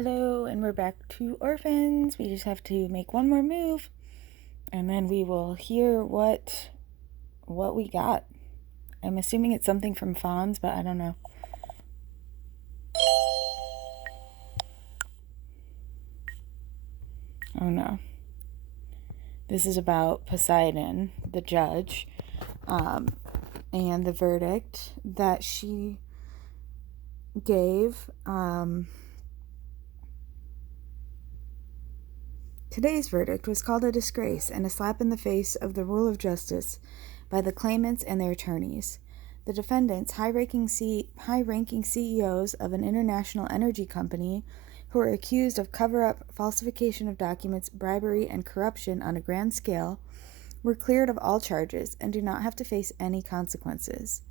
Hello, and we're back to Orphans. We just have to make one more move, and then we will hear what we got. I'm assuming it's something from Fonz, but I don't know. Oh no. This is about Poseidon, the judge, and the verdict that she gave. Today's verdict was called a disgrace and a slap in the face of the rule of justice by the claimants and their attorneys. The defendants, high-ranking CEOs of an international energy company who are accused of cover-up, falsification of documents, bribery, and corruption on a grand scale, were cleared of all charges and do not have to face any consequences.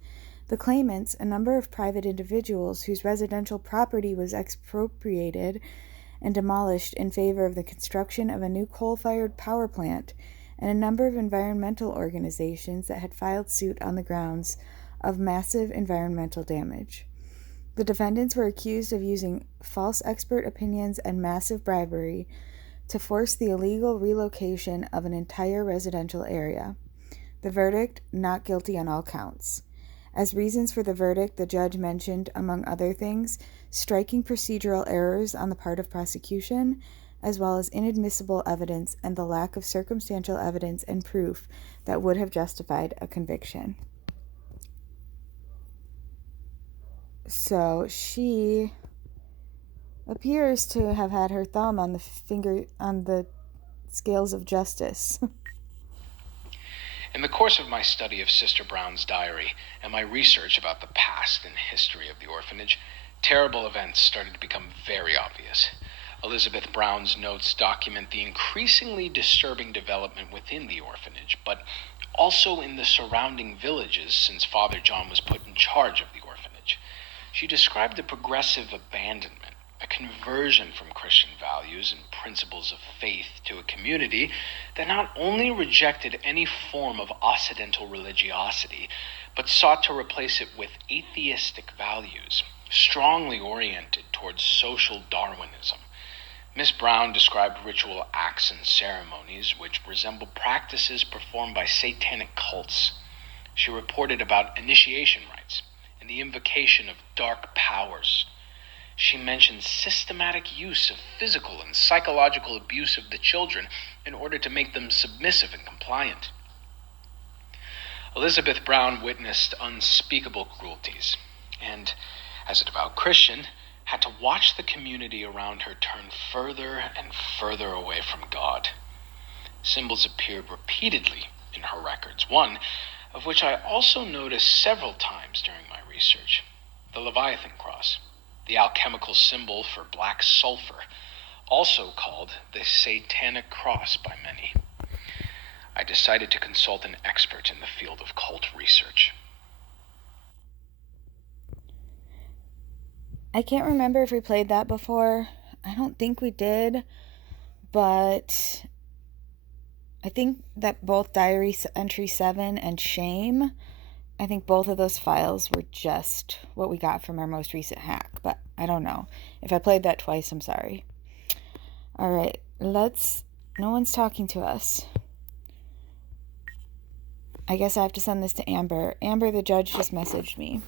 The claimants, a number of private individuals whose residential property was expropriated and demolished in favor of the construction of a new coal-fired power plant, and a number of environmental organizations that had filed suit on the grounds of massive environmental damage. The defendants were accused of using false expert opinions and massive bribery to force the illegal relocation of an entire residential area. The verdict, not guilty on all counts. As reasons for the verdict, the judge mentioned, among other things, striking procedural errors on the part of prosecution, as well as inadmissible evidence and the lack of circumstantial evidence and proof that would have justified a conviction. So she appears to have had her thumb on the scales of justice. In the course of my study of Sister Brown's diary and my research about the past and history of the orphanage, terrible events started to become very obvious. Elizabeth Brown's notes document the increasingly disturbing development within the orphanage, but also in the surrounding villages since Father John was put in charge of the orphanage. She described a progressive abandonment, a conversion from Christian values and principles of faith to a community that not only rejected any form of Occidental religiosity, but sought to replace it with atheistic values, strongly oriented towards social Darwinism. Miss Brown described ritual acts and ceremonies which resembled practices performed by satanic cults. She reported about initiation rites and the invocation of dark powers. She mentioned systematic use of physical and psychological abuse of the children in order to make them submissive and compliant. Elizabeth Brown witnessed unspeakable cruelties, and, as a devout Christian, had to watch the community around her turn further and further away from God. Symbols appeared repeatedly in her records, one of which I also noticed several times during my research: the Leviathan cross, the alchemical symbol for black sulfur, also called the Satanic Cross by many. I decided to consult an expert in the field of cult research. I can't remember if we played that before. I don't think we did, but I think that both Diary Entry 7 and Shame, I think both of those files were just what we got from our most recent hack, but I don't know. If I played that twice, I'm sorry. All right, no one's talking to us. I guess I have to send this to Amber. Amber, the judge, just messaged me.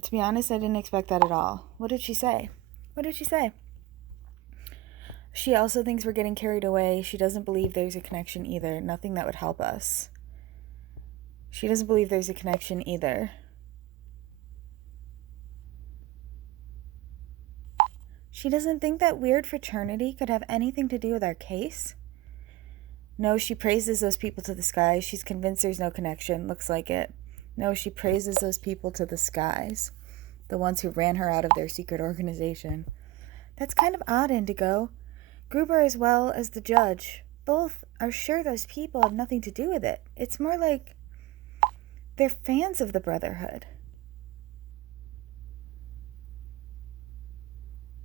To be honest, I didn't expect that at all. What did she say? She also thinks we're getting carried away. She doesn't believe there's a connection either. Nothing that would help us. She doesn't believe there's a connection either. She doesn't think that weird fraternity could have anything to do with our case. No, she praises those people to the skies. She's convinced there's no connection. Looks like it. No, she praises those people to the skies. The ones who ran her out of their secret organization. That's kind of odd, Indigo. Gruber as well as the judge both are sure those people have nothing to do with it. It's more like they're fans of the Brotherhood.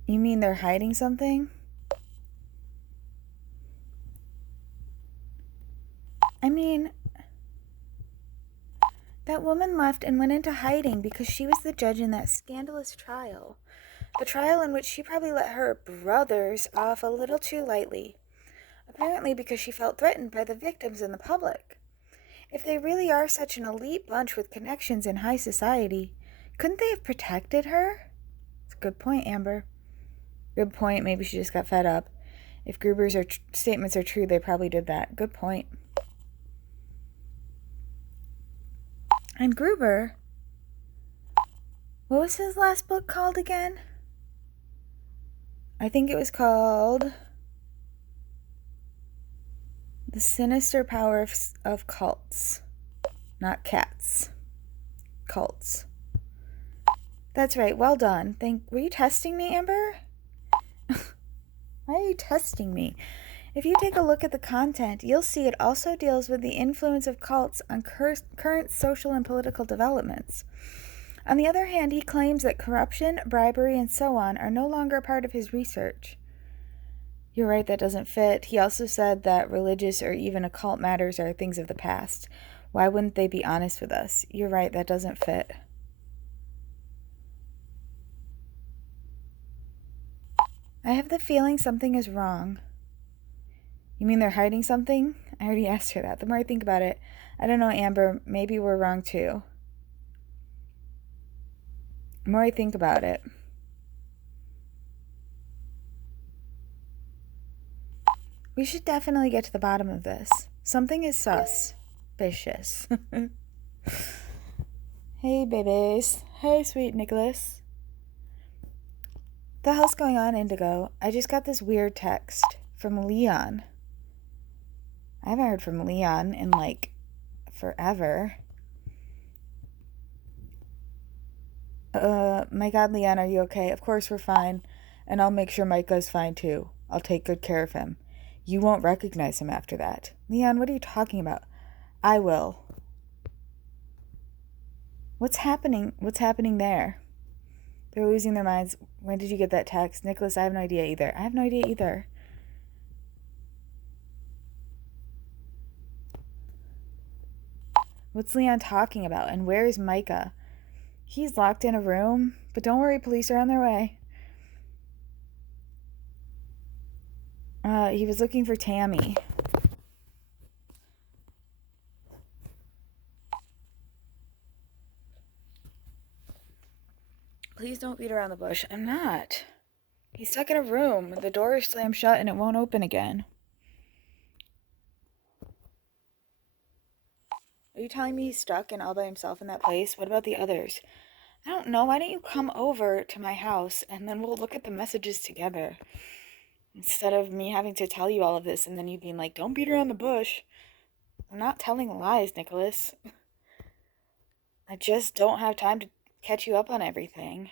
You mean they're hiding something? I mean, That woman left and went into hiding because she was the judge in that scandalous trial. The trial in which she probably let her brothers off a little too lightly. Apparently because she felt threatened by the victims and the public. If they really are such an elite bunch with connections in high society, couldn't they have protected her? It's a good point, Amber. Good point. Maybe she just got fed up. If Gruber's statements are true, they probably did that. Good point. And Gruber, what was his last book called again? I think it was called The Sinister Power of Cults. Not cats. Cults. That's right. Well done. Were you testing me, Amber? Why are you testing me? If you take a look at the content, you'll see it also deals with the influence of cults on current social and political developments. On the other hand, he claims that corruption, bribery, and so on are no longer part of his research. You're right, that doesn't fit. He also said that religious or even occult matters are things of the past. Why wouldn't they be honest with us? You're right, that doesn't fit. I have the feeling something is wrong. You mean they're hiding something? I already asked her that. The more I think about it, I don't know, Amber, maybe we're wrong too. The more I think about it. We should definitely get to the bottom of this. Something is suspicious. Hey, babies. Hey, sweet Nicolas. The hell's going on, Indigo? I just got this weird text from Leon. I haven't heard from Leon in, forever. My God, Leon, are you okay? Of course we're fine. And I'll make sure Micah's fine, too. I'll take good care of him. You won't recognize him after that. Leon, what are you talking about? I will. What's happening? What's happening there? They're losing their minds. When did you get that text? Nicolas, I have no idea either. I have no idea either. What's Leon talking about? And where is Micah? He's locked in a room. But don't worry, police are on their way. He was looking for Tammy. Please don't beat around the bush. I'm not. He's stuck in a room. The door is slammed shut and it won't open again. Are you telling me he's stuck and all by himself in that place? What about the others? I don't know. Why don't you come over to my house and then we'll look at the messages together? Instead of me having to tell you all of this and then you being like, don't beat around the bush. I'm not telling lies, Nicolas. I just don't have time to catch you up on everything.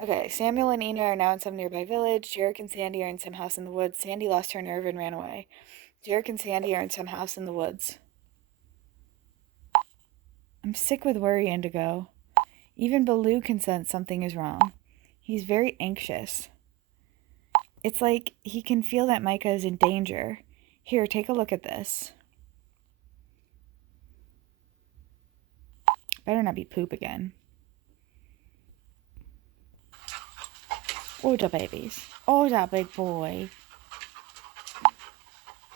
Okay, Samuel and Ina are now in some nearby village. Jarek and Sandy are in some house in the woods. Sandy lost her nerve and ran away. Jarek and Sandy are in some house in the woods. I'm sick with worry, Indigo. Even Baloo can sense something is wrong. He's very anxious. It's like he can feel that Micah is in danger. Here, take a look at this. Better not be poop again. Order, babies. Order, big boy.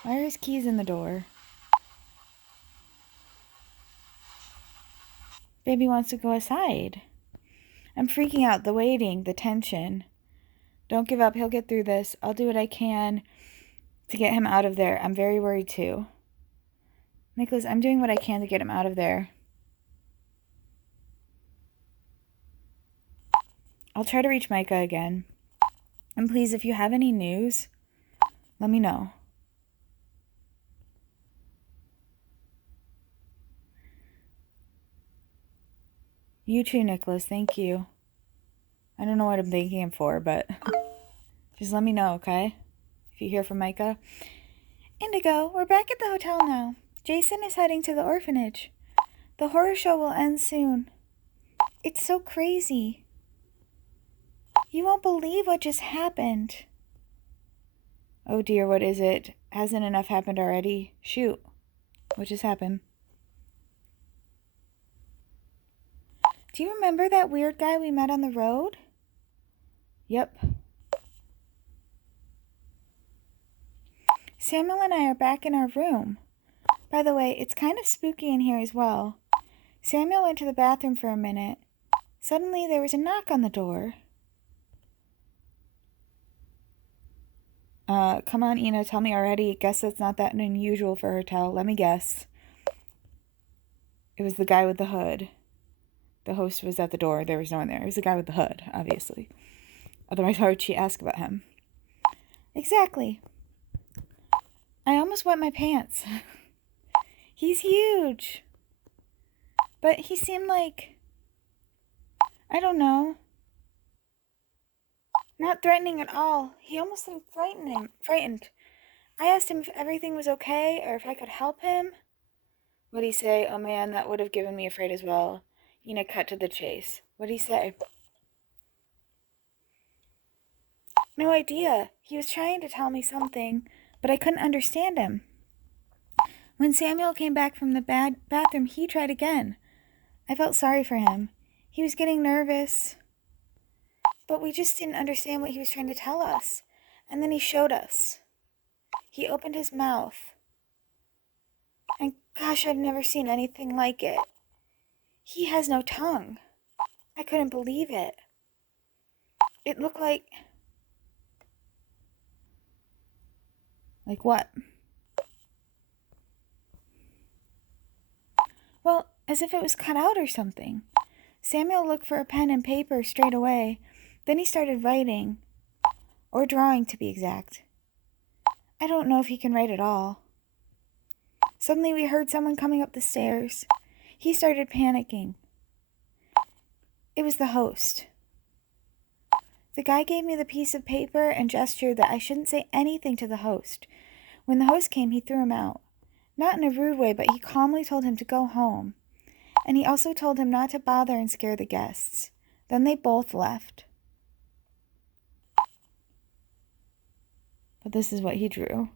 Why are his keys in the door? Baby wants to go aside. I'm freaking out. The waiting, the tension. Don't give up. He'll get through this. I'll do what I can to get him out of there. I'm very worried too. Nicolas, I'm doing what I can to get him out of there. I'll try to reach Micah again. And please, if you have any news, let me know. You too, Nicolas. Thank you. I don't know what I'm thanking him for, but just let me know, okay? If you hear from Micah. Indigo, we're back at the hotel now. Jason is heading to the orphanage. The horror show will end soon. It's so crazy. You won't believe what just happened. Oh dear, what is it? Hasn't enough happened already? Shoot. What just happened? Do you remember that weird guy we met on the road? Yep. Samuel and I are back in our room. By the way, it's kind of spooky in here as well. Samuel went to the bathroom for a minute. Suddenly, there was a knock on the door. Come on, Ina, tell me already. Guess that's not that unusual for her tell. Let me guess. It was the guy with the hood. The host was at the door. There was no one there. It was the guy with the hood, obviously. Otherwise, why would she ask about him? Exactly. I almost wet my pants. He's huge. But he seemed like, I don't know, not threatening at all. He almost seemed frightened. I asked him if everything was okay or if I could help him. What'd he say? Oh man, that would have given me afraid as well. Ina cut to the chase. What'd he say? No idea. He was trying to tell me something, but I couldn't understand him. When Samuel came back from the bathroom, he tried again. I felt sorry for him. He was getting nervous, but we just didn't understand what he was trying to tell us. And then he showed us. He opened his mouth. And gosh, I've never seen anything like it. He has no tongue. I couldn't believe it. It looked like... Like what? Well, as if it was cut out or something. Samuel looked for a pen and paper straight away. Then he started writing. Or drawing, to be exact. I don't know if he can write at all. Suddenly we heard someone coming up the stairs. He started panicking. It was the host. The guy gave me the piece of paper and gestured that I shouldn't say anything to the host. When the host came, he threw him out. Not in a rude way, but he calmly told him to go home. And he also told him not to bother and scare the guests. Then they both left. But this is what he drew.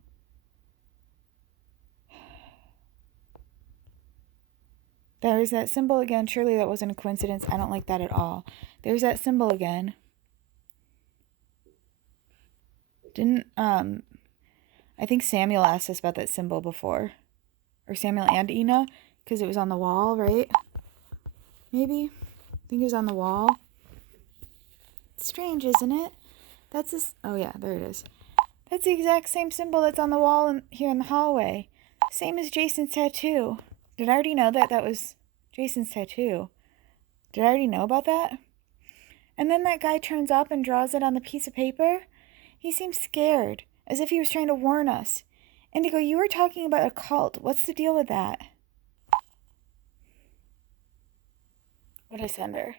There's that symbol again. Surely that wasn't a coincidence. I don't like that at all. There's that symbol again. I think Samuel asked us about that symbol before. Or Samuel and Ina, because it was on the wall, right? Maybe? I think it was on the wall. It's strange, isn't it? That's this. Oh yeah, there it is. That's the exact same symbol that's on the wall here in the hallway. Same as Jason's tattoo. Did I already know that was Jason's tattoo? Did I already know about that? And then that guy turns up and draws it on the piece of paper. He seems scared, as if he was trying to warn us. Indigo, you were talking about a cult. What's the deal with that? What did I send her?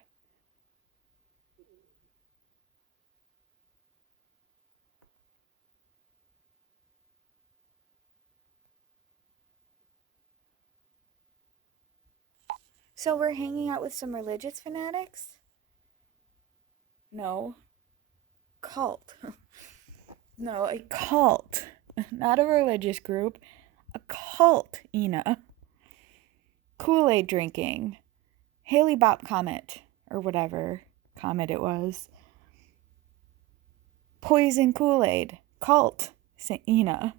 So we're hanging out with some religious fanatics? No. Cult. No, a cult. Not a religious group. A cult, Ina. Kool-Aid drinking. Haley Bop Comet. Or whatever comet it was. Poison Kool-Aid. Cult. Ina.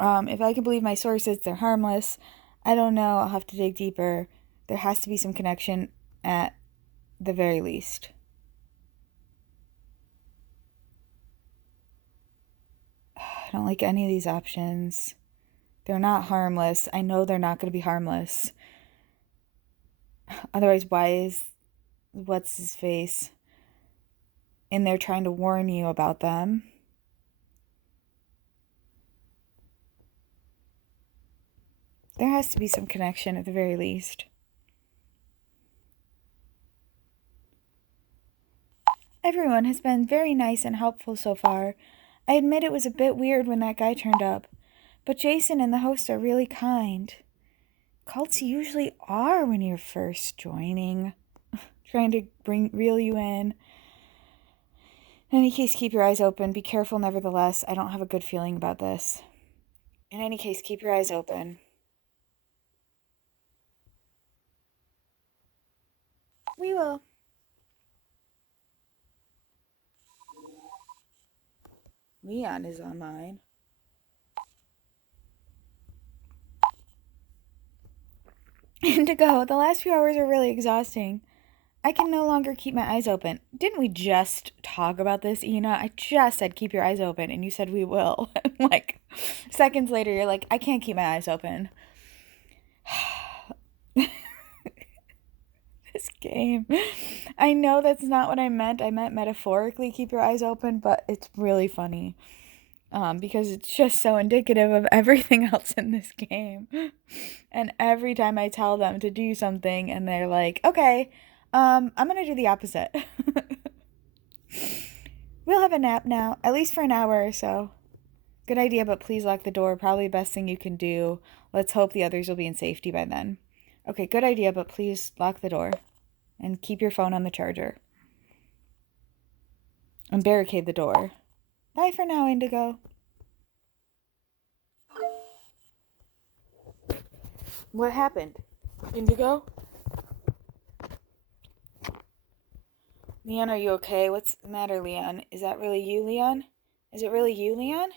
If I can believe my sources, they're harmless. I don't know. I'll have to dig deeper. There has to be some connection at the very least. I don't like any of these options. They're not harmless. I know they're not going to be harmless. Otherwise, why is what's his face in there trying to warn you about them? There has to be some connection at the very least. Everyone has been very nice and helpful so far. I admit it was a bit weird when that guy turned up, but Jason and the host are really kind. Cults usually are when you're first joining, trying to reel you in. In any case, keep your eyes open. Be careful nevertheless. I don't have a good feeling about this. In any case, keep your eyes open. we will. Leon is online. Indigo, the last few hours are really exhausting. I can no longer keep my eyes open. Didn't we just talk about this, Ina? I just said keep your eyes open, and you said we will. Like, seconds later, you're like, I can't keep my eyes open. This game. I know that's not what I meant. I meant metaphorically keep your eyes open, but it's really funny. Because it's just so indicative of everything else in this game. And every time I tell them to do something and they're like, okay, I'm gonna do the opposite. We'll have a nap now, at least for an hour or so. Good idea, but please lock the door. Probably the best thing you can do. Let's hope the others will be in safety by then. Okay, good idea, but please lock the door. And keep your phone on the charger. And barricade the door. Bye for now, Indigo. What happened? Indigo? Leon, are you okay? What's the matter, Leon? Is that really you, Leon? Is it really you, Leon?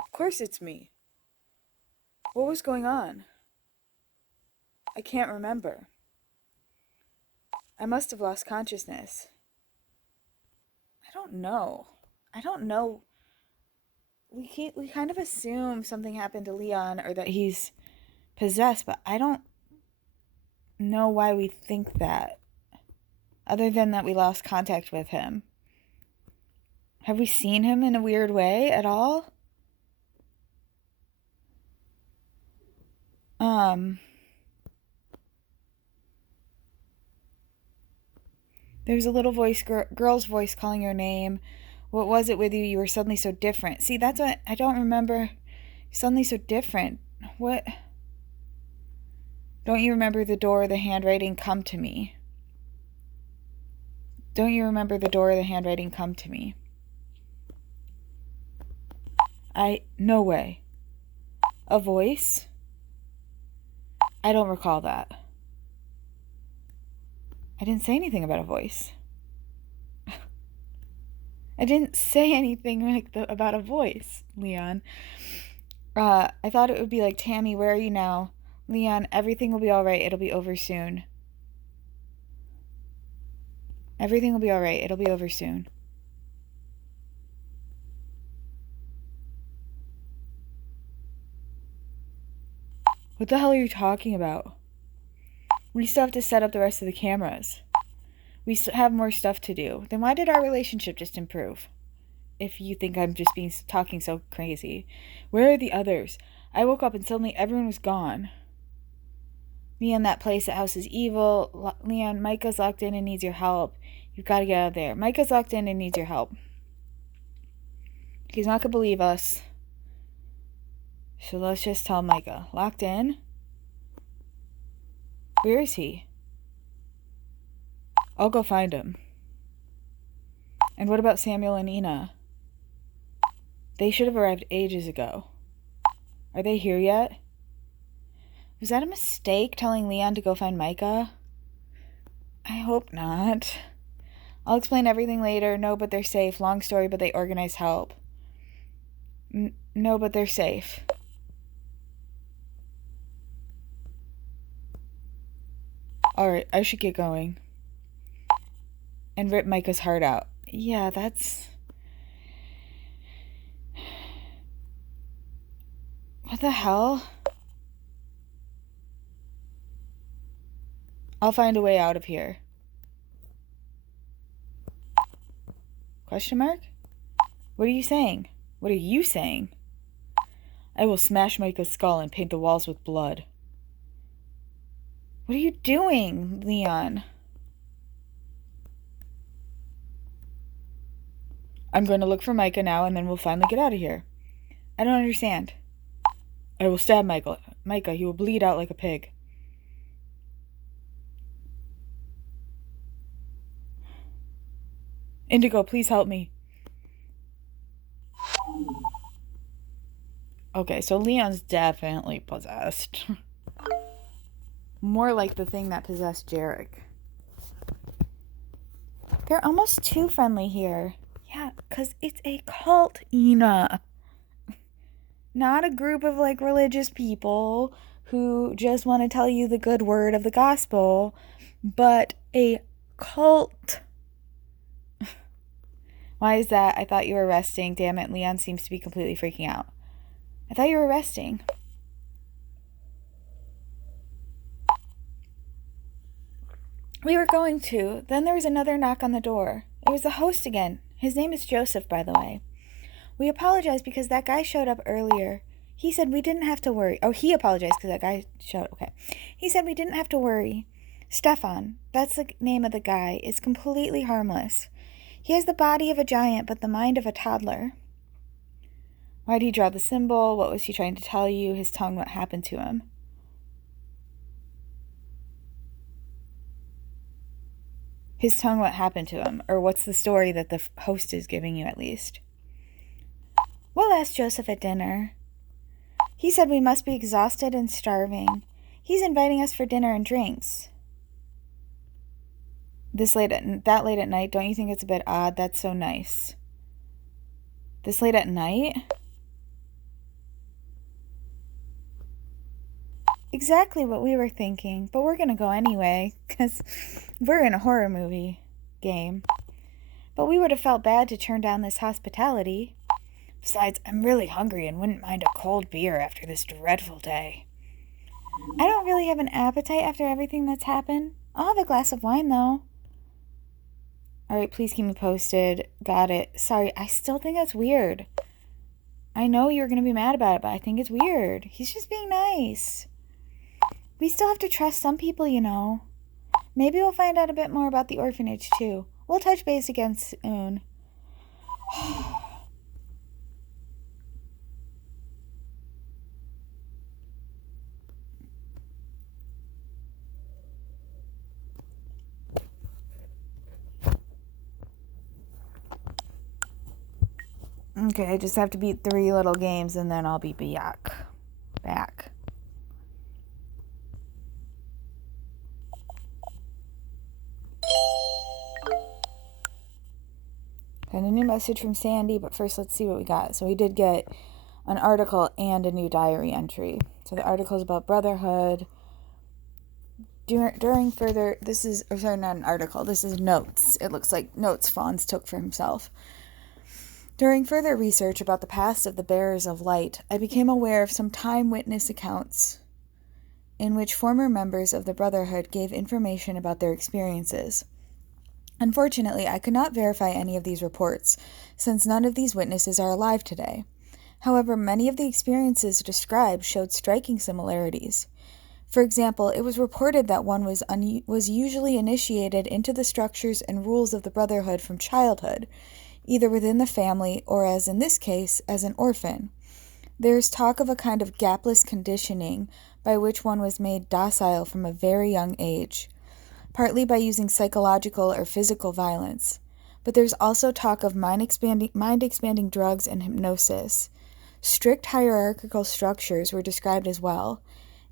Of course it's me. What was going on? I can't remember. I must have lost consciousness. I don't know. We kind of assume something happened to Leon or that he's possessed, but I don't know why we think that. Other than that we lost contact with him. Have we seen him in a weird way at all? There's a little voice, girl's voice calling your name. What was it with you? You were suddenly so different. See, that's what I don't remember. Suddenly so different. What? Don't you remember the door, the handwriting, come to me? Don't you remember the door, the handwriting, come to me? No way. A voice? I don't recall that. I didn't say anything about a voice. I didn't say anything about a voice, Leon. I thought it would be like, Tammy, where are you now? Leon, everything will be alright. It'll be over soon. Everything will be alright. It'll be over soon. What the hell are you talking about? We still have to set up the rest of the cameras. We still have more stuff to do. Then why did our relationship just improve? If you think I'm just talking so crazy. Where are the others? I woke up and suddenly everyone was gone. Leon, that place, that house is evil. Leon, Micah's locked in and needs your help. You've got to get out of there. Micah's locked in and needs your help. He's not going to believe us. So let's just tell Micah. Locked in? Where is he? I'll go find him. And what about Samuel and Ina? They should have arrived ages ago. Are they here yet? Was that a mistake, telling Leon to go find Micah? I hope not. I'll explain everything later. No, but they're safe. Long story, but they organized help. No, but they're safe. Alright, I should get going. And rip Micah's heart out. Yeah, that's... What the hell? I'll find a way out of here. Question mark? What are you saying? What are you saying? I will smash Micah's skull and paint the walls with blood. What are you doing, Leon? I'm going to look for Micah now, and then we'll finally get out of here. I don't understand. I will stab Micah. He will bleed out like a pig. Indigo, please help me. Okay, so Leon's definitely possessed. More like the thing that possessed Jarek. They're almost too friendly here. Yeah, because it's a cult, Ina. Not a group of, like, religious people who just want to tell you the good word of the gospel, but a cult. Why is that? I thought you were resting. Damn it, Leon seems to be completely freaking out. I thought you were resting. We were going to. Then there was another knock on the door. It was the host again. His name is Joseph, by the way. We apologize because that guy showed up earlier. He said we didn't have to worry. Oh, he apologized because that guy showed up. Okay. He said we didn't have to worry. Stefan, that's the name of the guy, is completely harmless. He has the body of a giant but the mind of a toddler. Why did he draw the symbol? What was he trying to tell you? His tongue, what happened to him? His tongue, what happened to him? Or what's the story that the host is giving you, at least? We'll ask Joseph at dinner. He said we must be exhausted and starving. He's inviting us for dinner and drinks. That late at night, don't you think it's a bit odd? That's so nice. This late at night? Exactly what we were thinking, but we're gonna go anyway, because we're in a horror movie game. But we would have felt bad to turn down this hospitality. Besides, I'm really hungry and wouldn't mind a cold beer after this dreadful day. I don't really have an appetite after everything that's happened. I'll have a glass of wine, though. Alright, please keep me posted. Got it. Sorry, I still think that's weird. I know you're gonna be mad about it, but I think it's weird. He's just being nice. We still have to trust some people, you know. Maybe we'll find out a bit more about the orphanage, too. We'll touch base again soon. Okay, I just have to beat 3 little games and then I'll be back. Got a new message from Sandy, but first let's see what we got. So we did get an article and a new diary entry. So the article is about brotherhood. During further, this is, sorry, not an article, this is notes. It looks like notes Fawns took for himself. During further research about the past of the bearers of light, I became aware of some time witness accounts in which former members of the Brotherhood gave information about their experiences. Unfortunately, I could not verify any of these reports, since none of these witnesses are alive today. However, many of the experiences described showed striking similarities. For example, it was reported that one was usually initiated into the structures and rules of the Brotherhood from childhood, either within the family or, as in this case, as an orphan. There is talk of a kind of gapless conditioning by which one was made docile from a very young age, partly by using psychological or physical violence. But there's also talk of mind-expanding drugs and hypnosis. Strict hierarchical structures were described as well.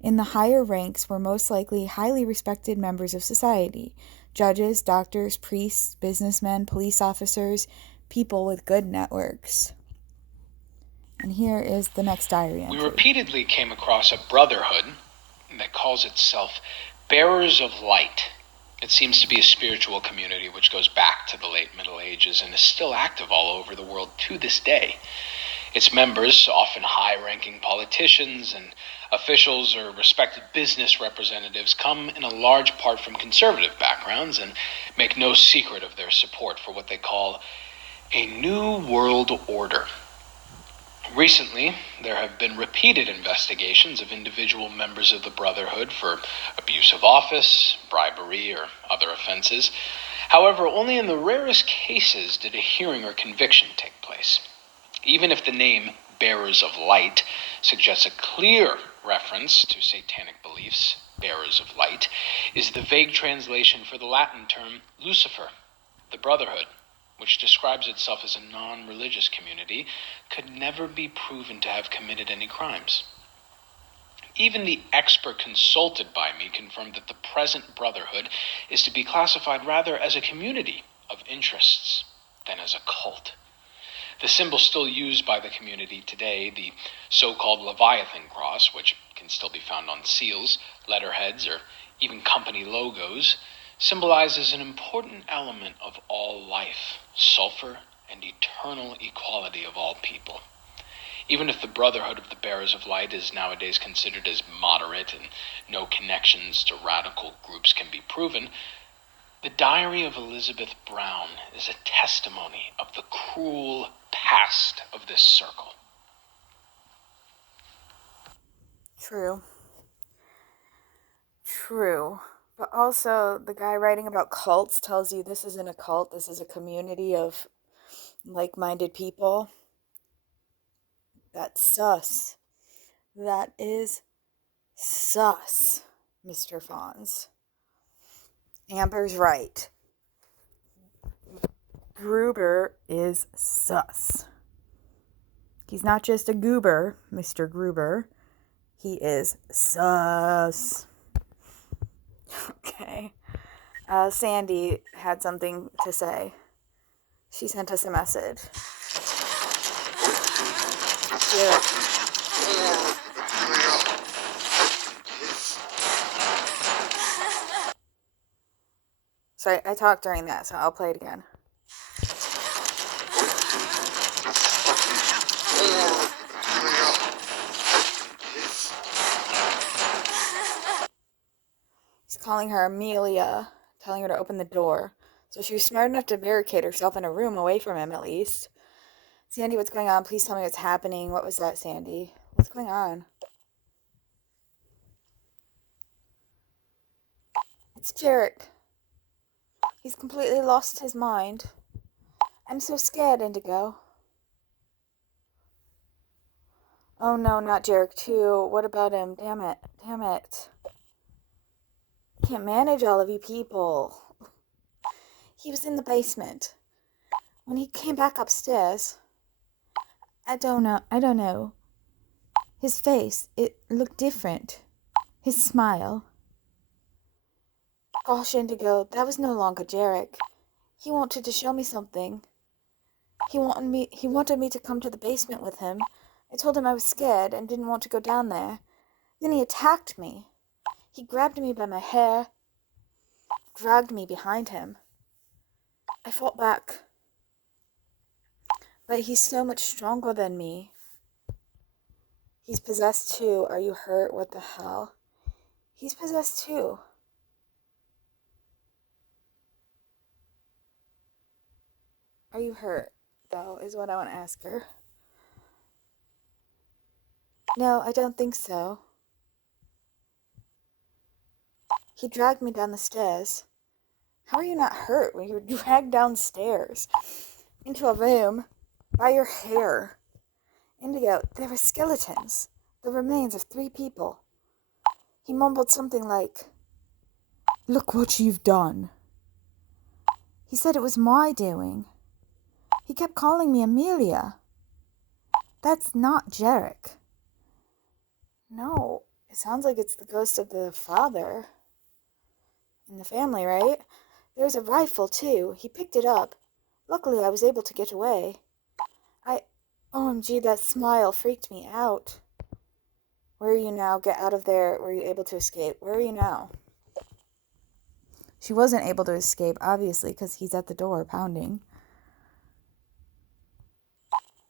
In the higher ranks were most likely highly respected members of society: judges, doctors, priests, businessmen, police officers, people with good networks. And here is the next diary entry. We repeatedly came across a brotherhood that calls itself Bearers of Light. It seems to be a spiritual community which goes back to the late Middle Ages and is still active all over the world to this day. Its members, often high-ranking politicians and officials or respected business representatives, come in a large part from conservative backgrounds and make no secret of their support for what they call a new world order. Recently, there have been repeated investigations of individual members of the Brotherhood for abuse of office, bribery, or other offenses. However, only in the rarest cases did a hearing or conviction take place. Even if the name Bearers of Light suggests a clear reference to satanic beliefs, Bearers of Light is the vague translation for the Latin term Lucifer, the Brotherhood. which describes itself as a non-religious community, could never be proven to have committed any crimes. Even the expert consulted by me confirmed that the present brotherhood is to be classified rather as a community of interests than as a cult. The symbol still used by the community today, the so-called Leviathan cross, which can still be found on seals, letterheads, or even company logos, symbolizes an important element of all life, sulfur, and eternal equality of all people. Even if the Brotherhood of the Bearers of Light is nowadays considered as moderate and no connections to radical groups can be proven, the Diary of Elizabeth Brown is a testimony of the cruel past of this circle. True. But also, the guy writing about cults tells you this isn't a cult, this is a community of like-minded people. That's sus. That is sus, Mr. Fonz. Amber's right. Gruber is sus. He's not just a goober, Mr. Gruber. He is sus. Okay. Sandy had something to say. She sent us a message. Yeah. Sorry, I talked during that, so I'll play it again. He's calling her Amelia, telling her to open the door. So she was smart enough to barricade herself in a room away from him, at least. Sandy, what's going on? Please tell me what's happening. What was that, Sandy? What's going on? It's Jarek. He's completely lost his mind. I'm so scared, Indigo. Oh no, not Jarek too. What about him? Damn it. I can't manage all of you people. He was in the basement. When he came back upstairs, I don't know. His face, it looked different. His smile. Gosh, Indigo, that was no longer Jarek. He wanted to show me something. He wanted me to come to the basement with him. I told him I was scared and didn't want to go down there. Then he attacked me. He grabbed me by my hair, dragged me behind him. I fought back. But he's so much stronger than me. He's possessed too. Are you hurt? What the hell? He's possessed too. Are you hurt, though, is what I want to ask her. No, I don't think so. He dragged me down the stairs. How are you not hurt when you were dragged downstairs into a room by your hair? Indigo, there were skeletons, the remains of 3 people. He mumbled something like, "Look what you've done." He said it was my doing. He kept calling me Amelia. That's not Jarek. No, it sounds like it's the ghost of the father in the family, right? There's a rifle, too. He picked it up. Luckily, I was able to get away. OMG, that smile freaked me out. Where are you now? Get out of there. Were you able to escape? Where are you now? She wasn't able to escape, obviously, because he's at the door pounding.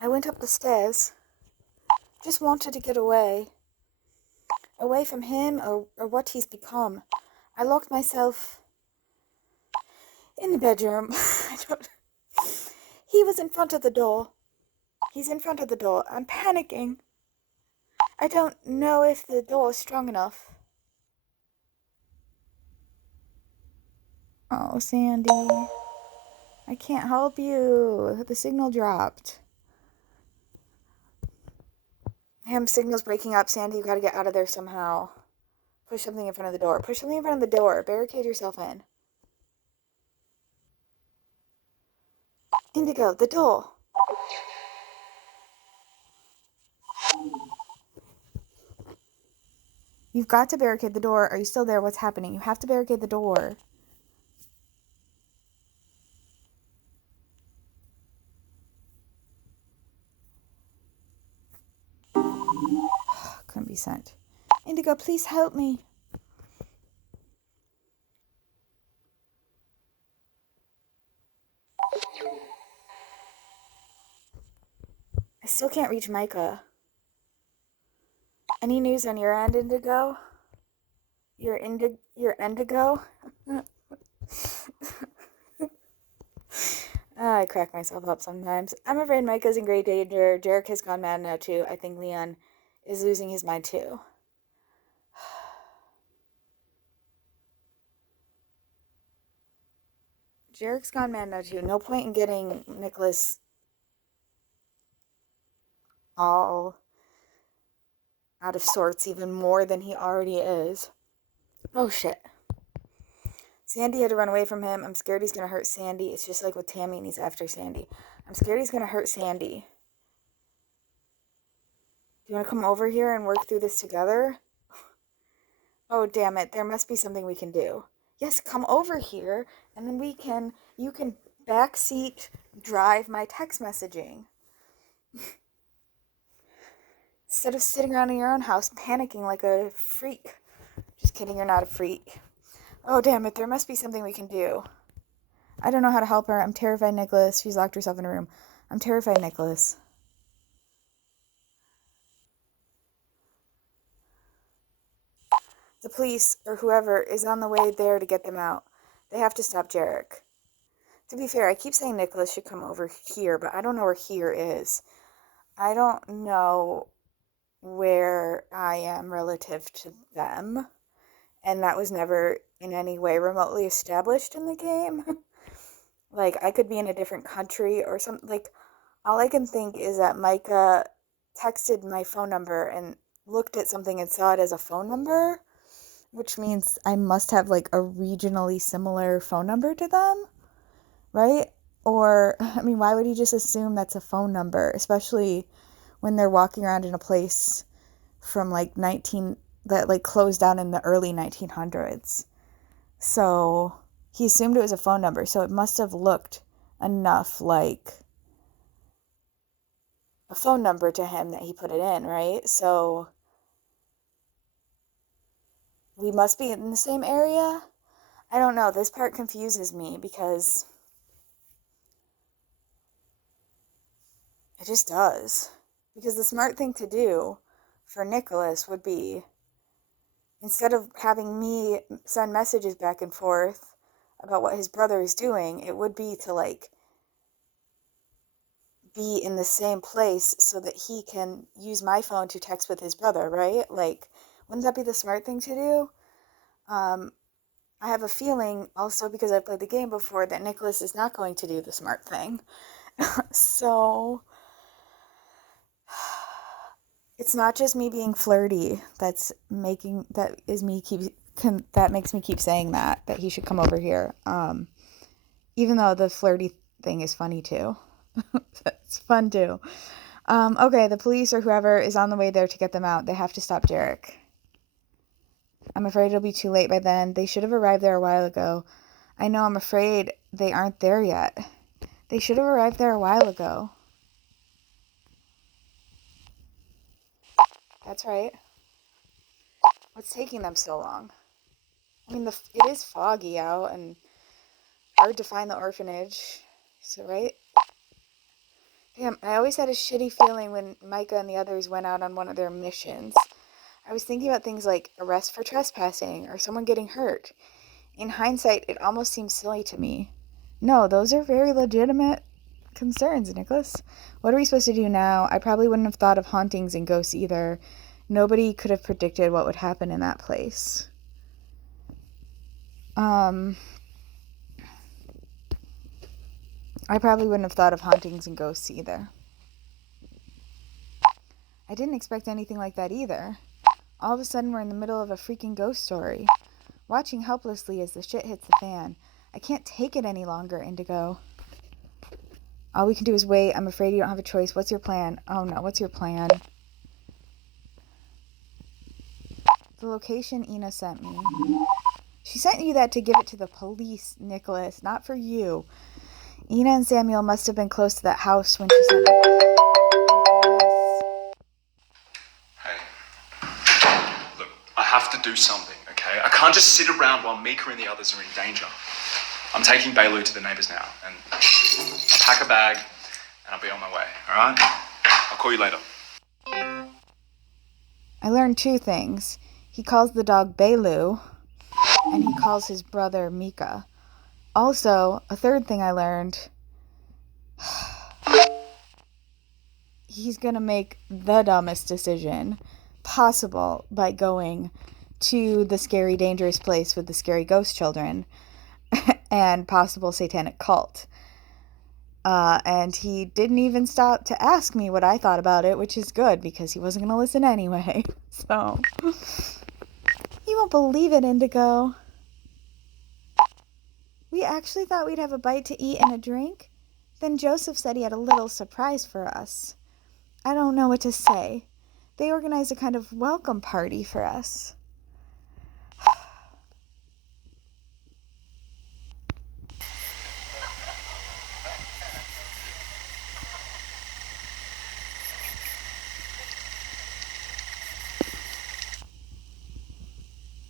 I went up the stairs. Just wanted to get away. Away from him or what he's become. I locked myself in the bedroom. He was in front of the door. He's in front of the door. I'm panicking. I don't know if the door is strong enough. Oh, Sandy. I can't help you. The signal dropped. Signal's breaking up. Sandy, you gotta get out of there somehow. Push something in front of the door. Push something in front of the door. Barricade yourself in. Indigo, the door. You've got to barricade the door. Are you still there? What's happening? You have to barricade the door. Couldn't be sent. Indigo, please help me. I still can't reach Micah. Any news on your end, Indigo? Your Indigo? I crack myself up sometimes. I'm afraid Micah's in great danger. Jarek has gone mad now, too. I think Leon is losing his mind, too. Jarek's gone mad now, too. No point in getting Nicolas all out of sorts even more than he already is. Oh, shit. Sandy had to run away from him. I'm scared he's going to hurt Sandy. It's just like with Tammy and he's after Sandy. I'm scared he's going to hurt Sandy. Do you want to come over here and work through this together? Oh, damn it. There must be something we can do. Yes, come over here, and then you can backseat drive my text messaging. Instead of sitting around in your own house panicking like a freak. Just kidding, you're not a freak. Oh, damn it. There must be something we can do. I don't know how to help her. I'm terrified, Nicolas. She's locked herself in a room. I'm terrified, Nicolas. The police, or whoever, is on the way there to get them out. They have to stop Jarek. To be fair, I keep saying Nicolas should come over here, but I don't know where here is. I don't know where I am relative to them. And that was never in any way remotely established in the game. Like, I could be in a different country or something. Like, all I can think is that Micah texted my phone number and looked at something and saw it as a phone number, which means I must have, like, a regionally similar phone number to them, right? Or, I mean, why would he just assume that's a phone number, especially when they're walking around in a place from, like, that, like, closed down in the early 1900s. So he assumed it was a phone number, so it must have looked enough like a phone number to him that he put it in, right? So we must be in the same area? I don't know. This part confuses me because it just does. Because the smart thing to do for Nicolas would be, instead of having me send messages back and forth about what his brother is doing, it would be to, like, be in the same place so that he can use my phone to text with his brother, right? Like, wouldn't that be the smart thing to do? I have a feeling, also because I've played the game before, that Nicolas is not going to do the smart thing. So it's not just me being flirty that makes me keep saying that he should come over here. Even though the flirty thing is funny too. It's fun too. Okay, the police or whoever is on the way there to get them out. They have to stop Jarek. I'm afraid it'll be too late by then. They should have arrived there a while ago. I know, I'm afraid they aren't there yet. They should have arrived there a while ago. That's right. What's taking them so long? I mean, it is foggy out and hard to find the orphanage. So, right? Damn, I always had a shitty feeling when Micah and the others went out on one of their missions. I was thinking about things like arrest for trespassing or someone getting hurt. In hindsight, it almost seems silly to me. No, those are very legitimate concerns, Nicolas. What are we supposed to do now? I probably wouldn't have thought of hauntings and ghosts either. Nobody could have predicted what would happen in that place. I probably wouldn't have thought of hauntings and ghosts either. I didn't expect anything like that either. All of a sudden, we're in the middle of a freaking ghost story. Watching helplessly as the shit hits the fan. I can't take it any longer, Indigo. All we can do is wait. I'm afraid you don't have a choice. What's your plan? Oh no, what's your plan? The location Ina sent me. She sent you that to give it to the police, Nicholas, not for you. Ina and Samuel must have been close to that house when she sent it. Hey, look, I have to do something, okay? I can't just sit around while Mika and the others are in danger. I'm taking Bailu to the neighbours now, and I'll pack a bag, and I'll be on my way, alright? I'll call you later. I learned 2 things. He calls the dog Bailu, and he calls his brother Mika. Also, a 3rd thing I learned, he's gonna make the dumbest decision possible by going to the scary, dangerous place with the scary ghost children and possible satanic cult. And he didn't even stop to ask me what I thought about it, which is good because he wasn't going to listen anyway. So, you won't believe it, Indigo. We actually thought we'd have a bite to eat and a drink. Then Joseph said he had a little surprise for us. I don't know what to say. They organized a kind of welcome party for us.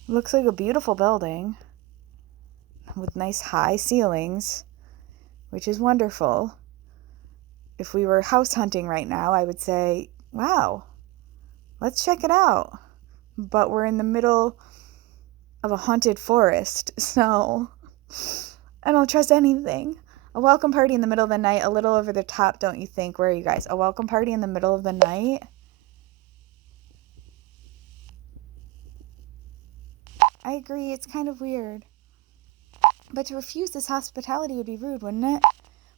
Looks like a beautiful building with nice high ceilings, which is wonderful. If we were house hunting right now, I would say, wow, let's check it out. But we're in the middle of a haunted forest, so I don't trust anything. A welcome party in the middle of the night, a little over the top, don't you think? Where are you guys? A welcome party in the middle of the night? I agree, it's kind of weird. But to refuse this hospitality would be rude, wouldn't it?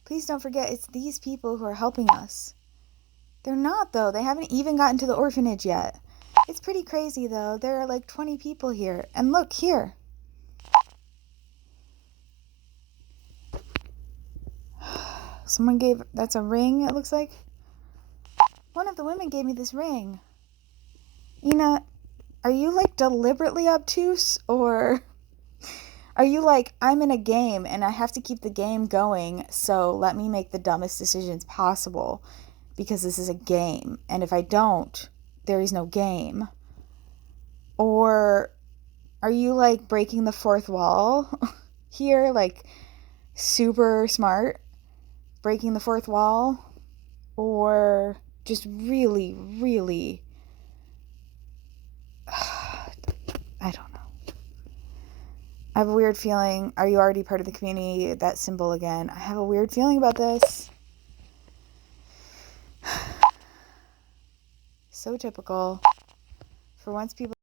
Please don't forget it's these people who are helping us. They're not, though. They haven't even gotten to the orphanage yet. It's pretty crazy, though. There are like 20 people here. And look, here. Someone gave... That's a ring, it looks like. One of the women gave me this ring. Ina, are you like deliberately obtuse? Or are you like, I'm in a game and I have to keep the game going, so let me make the dumbest decisions possible because this is a game. And if I don't, there is no game. Or are you like breaking the 4th wall here? Like super smart? Breaking the 4th wall? Or just really, really... I don't know. I have a weird feeling. Are you already part of the community? That symbol again. I have a weird feeling about this. So typical. For once people